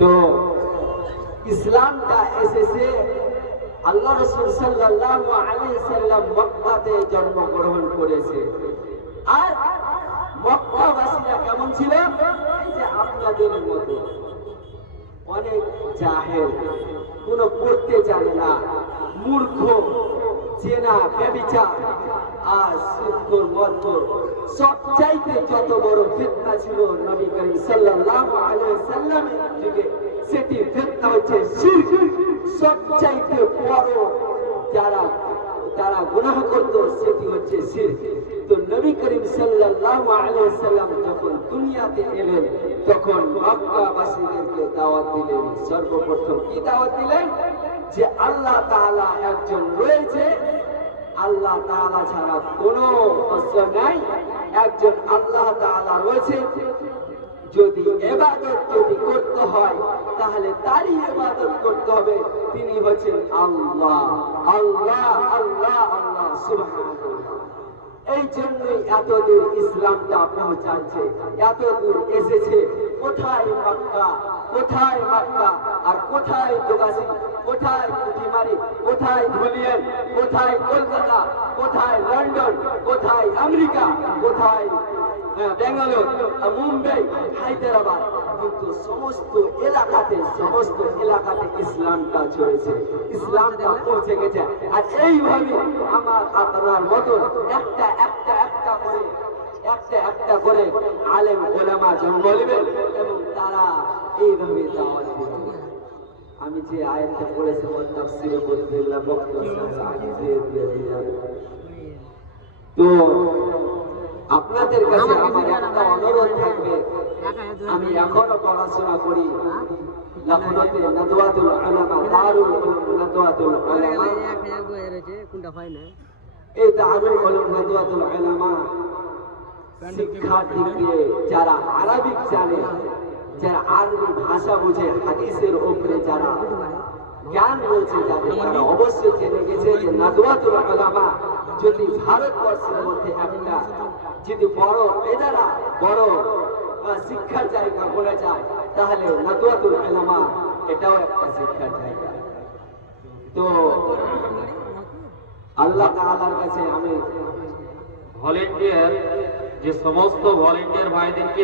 তো ইসলামটা এসেছে আল্লাহ রাসূল সাল্লাল্লাহু আলাইহি সাল্লাম মক্কাতে জন্মগ্রহণ করেছে। আর মক্কাবাসীরা কেমন ছিল? এই যে আপনাদের মতো অনেক জাহেল, কোনো পড়তে জানে না, মূর্খ, চেনা, ব্যভিচার আর সুদখোর, মদখোর। সবচাইতে যত বড় ফিতনা ছিল নবী করিম সাল্লাল্লাহু আলাইহি সাল্লামের যুগে, সেটি ফিতনা হচ্ছে শিরক। সবচাইতে বড় যারা গুনাহ করত সেটি হচ্ছে শিরক। তো নবী করিম সাল্লাল্লাহু আলাইহি সাল্লাম যখন দুনিয়াতে এলেন তখন মক্কাবাসীদেরকে দাওয়াত দিলেন। সর্বপ্রথম কি দাওয়াত দিলেন? যে আল্লাহ তাআলা একজন রয়েছে, আল্লাহ তাআলা ছাড়া কোনো অস্ত্র নাই, একজন আল্লাহ তাআলা রয়েছে। যদি ইবাদত করতে হয় তাহলে তারই ইবাদত করতে হবে, তিনি হচ্ছেন আল্লাহ। আল্লাহ আল্লাহ আল্লাহ সুবহানাল্লাহ। এই জন্যই এতদূর ইসলামটা পৌঁছাচ্ছে, এতদূর এসেছে। কোথায় মক্কা, কোথায় মক্কা আর কোথায় দোগাছি, কোথায় পুঁটিমারি, কোথায় ধুলিয়ান, কোথায় কলকাতা, কোথায় লন্ডন, কোথায় আমেরিকা, কোথায় বেঙ্গালোর, মুম্বাই, হায়দ্রাবাদ। কিন্তু সমস্ত এলাকাতে ইসলামটা চলেছে, ইসলামটা পৌঁছে গেছে। আর এইভাবে আমার আপনার মতো একটা করে আলেম ওলামা জন্ম নেবেন এবং তারা এইভাবে দাওয়াত দিবেন। আমি যে আয়াতটা পড়েছি তাফসীরে বলছিলাম, তো আপনাদের কাছে আমার একটা অনুরোধ থাকবে, আমি এখনো পড়াশোনা করি লখনৌতে নাদওয়াতুল উলামা, দারুল উলুম নাদওয়াতুল উলামা। এই দারুল উলুম নাদওয়াতুল উলামা শিক্ষার্থীকে যারা আরবিক জানে, যারা আরবি ভাষা বুঝে, হাদিসের উপরে যারা জ্ঞান রয়েছে, তারা অবশ্যই জেনে গেছে যে নাদওয়াতুল উলামা যদি ভারতবর্ষের মধ্যে একটা যদি বড় এদারা, বড় শিক্ষার জায়গা বলে যায় তাহলে নাদওয়াতুল উলামা এটাও একটা শিক্ষার জায়গা। তো আল্লাহ তাআলার কাছে আমি ভলেন্টিয়ার, যে সমস্ত ভলেন্টিয়ার ভাইদেরকে